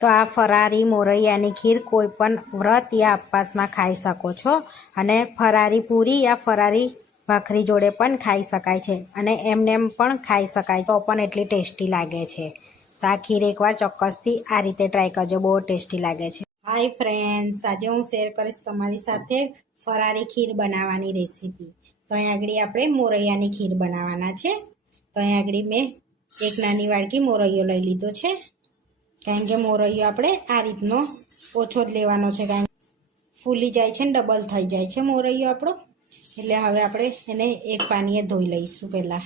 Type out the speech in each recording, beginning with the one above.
તો આ ફરારી મોરૈયાની ખીર કોઈ પણ વ્રત યા ઉપવાસમાં ખાઈ શકો છો અને ફરારી પૂરી યા ફરારી ભાખરી જોડે પણ ખાઈ શકાય છે અને એમને એમ પણ ખાઈ શકાય તો પણ એટલી ટેસ્ટી લાગે છે. તો આ ખીર એકવાર ચોક્કસથી આ રીતે ટ્રાય કરજો, બહુ ટેસ્ટી લાગે છે. હાય ફ્રેન્ડ્સ, આજે હું શેર કરીશ તમારી સાથે ફરારી ખીર બનાવવાની રેસીપી. તો અહીં આગળ આપણે મોરૈયાની ખીર બનાવવાના છે. તો અહીં આગળ મેં એક નાની વાડકી મોરૈયો લઈ લીધો છે, કારણ કે મોરૈયો આપણે આ રીતનો ઓછો જ લેવાનો છે, કારણ ફૂલી જાય છે ને ડબલ થઈ જાય છે મોરૈયો આપણો. એટલે હવે આપણે એને એક પાણીએ ધોઈ લઈશું પહેલાં.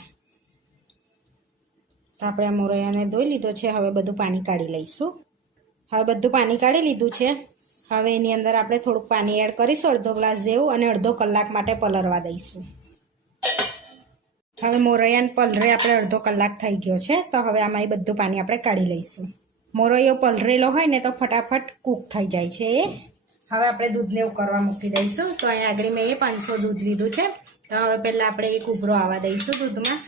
તો આપણે આ મોરૈયાને ધોઈ લીધો છે, હવે બધું પાણી કાઢી લઈશું. હવે બધું પાણી કાઢી લીધું છે. હવે એની અંદર આપણે થોડુંક પાણી એડ કરીશું, અડધો ગ્લાસ જેવું, અને અડધો કલાક માટે પલળવા દઈશું. હવે મોરૈયાને પલળે આપણે અડધો કલાક થઈ ગયો છે, તો હવે આમાં એ બધું પાણી આપણે કાઢી લઈશું. મોરૈયો પલળેલો હોય ને તો ફટાફટ કૂક થઈ જાય છે એ. હવે આપણે દૂધને ઉકળવા મૂકી દઈશું. તો અહીંયા આગળ મેં 500 દૂધ લીધું છે. તો હવે પહેલાં આપણે એક ઉભરો આવવા દઈશું દૂધમાં.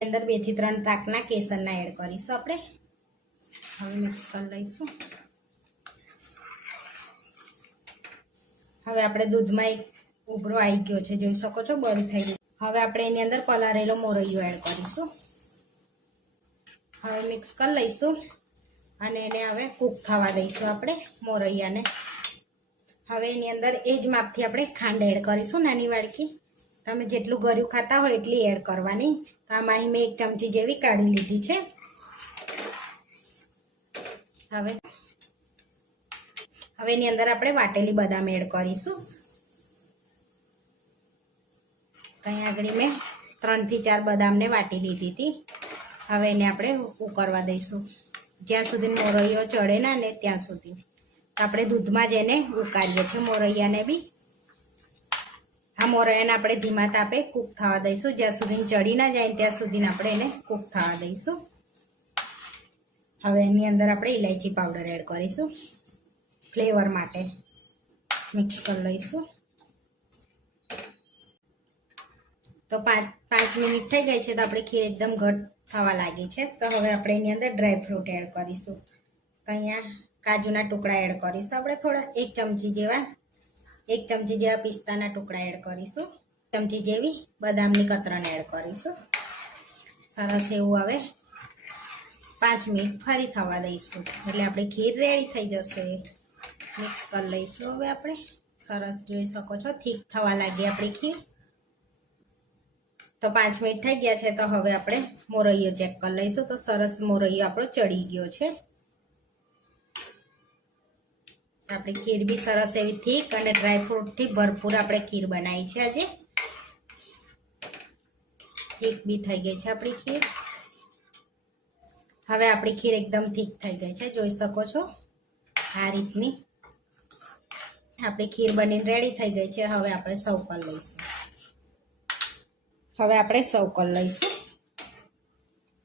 અંદર 2 થી 3 તાકના કેસરના એડ કરીશું આપણે. હવે મિક્સ કરી લઈશું. હવે આપણે દૂધમાં એક ઉભરો આવી ગયો છે, જોઈ શકો છો, બોઇલ થઈ ગયું. હવે આપણે એની અંદર પલાળેલો મોરૈયો એડ કરીશું. હવે મિક્સ કરી લઈશું અને એને હવે કૂક થવા દઈશું આપણે મોરૈયાને. હવે એની અંદર એ જ માપથી આપણે ખાંડ એડ કરીશું, નાની વાડકી. તમે જેટલું ગળ્યું ખાતા હોય એટલી એડ કરવાની. તો આમાં મેં 1 ચમચી જેવી કાઢી લીધી છે. હવે એની અંદર આપણે વાટેલી બદામ એડ કરીશું. અહીં આગળ મેં 3 થી 4 બદામને વાટી લીધી હતી. હવે એને આપણે ઉકળવા દઈશું, જ્યાં સુધી મોરૈયો ચડે ના ને ત્યાં સુધી. આપણે દૂધમાં જ એને ઉકાળીએ છીએ મોરૈયાને બી. આ મોરૈયાને આપણે ધીમા તાપે કૂક થવા દઈશું, જ્યાં સુધી ચડી ના જાય ત્યાં સુધી આપણે એને કૂક થવા દઈશું. હવે એની અંદર આપણે ઇલાયચી પાવડર એડ કરીશું ફ્લેવર માટે. મિક્સ કરી લઈશું. તો 5 મિનિટ થઈ ગઈ છે, તો આપણી ખીર એકદમ ઘટ થવા લાગી છે. તો હવે આપણે એની અંદર ડ્રાયફ્રૂટ એડ કરીશું. તો અહીંયા કાજુના ટુકડા એડ કરીશું આપણે, થોડા 1 ચમચી જેવા પિસ્તાના ટુકડા એડ કરીશું. 1 ચમચી જેવી બદામની કતરણ એડ કરીશું. સરસ એવું હવે 5 મિનિટ ફરી થવા દઈશું, એટલે આપણી ખીર રેડી થઈ જશે. મિક્સ કરી લઈશું. હવે આપણે સરસ જોઈ શકો છો થીક થવા લાગી આપણી ખીર. તો 5 મિનિટ થઈ ગયા છે. તો હવે આપણે મોરૈયો ચેક કરી લઈશું. તો સરસ મોરૈયો આપણો ચડી ગયો છે. આપણી ખીર બી સરસ એવી થીક અને ડ્રાયફ્રૂટથી ભરપૂર આપણે ખીર બનાવી છે આજે. થીક બી થઈ ગઈ છે આપણી ખીર. હવે આપણી ખીર એકદમ થીક થઈ ગઈ છે, જોઈ શકો છો આ રીતની આપણી ખીર બનીને રેડી થઈ ગઈ છે. હવે આપણે સર્વ કરી લઈશું.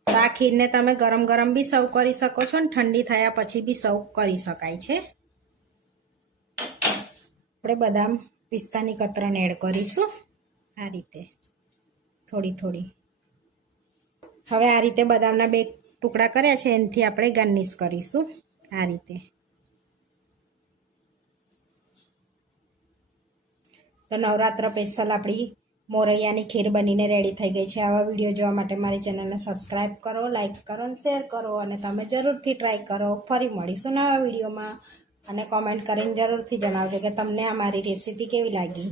તો આ ખીરને તમે ગરમ ગરમ બી સર્વ કરી શકો છો અને ઠંડી થયા પછી બી સર્વ કરી શકાય છે. આપણે બદામ પિસ્તાની કતરણ એડ કરીશું આ રીતે થોડી. હવે આ રીતે બદામના 2 ટુકડા કર્યા છે, એનાથી આપણે ગાર્નિશ કરીશું આ રીતે. તો નવરાત્ર સ્પેશિયલ આપણી મોરૈયાની ખીર બનીને રેડી થઈ ગઈ છે. આવા વિડીયો જોવા માટે મારી ચેનલને સબસ્ક્રાઈબ કરો, લાઈક કરો અને શેર કરો, અને તમે જરૂરથી ટ્રાય કરો. ફરી મળીશું નવા વિડીયોમાં, અને કોમેન્ટ કરીને જરૂરથી જણાવજો કે તમને આ મારી રેસીપી કેવી લાગી.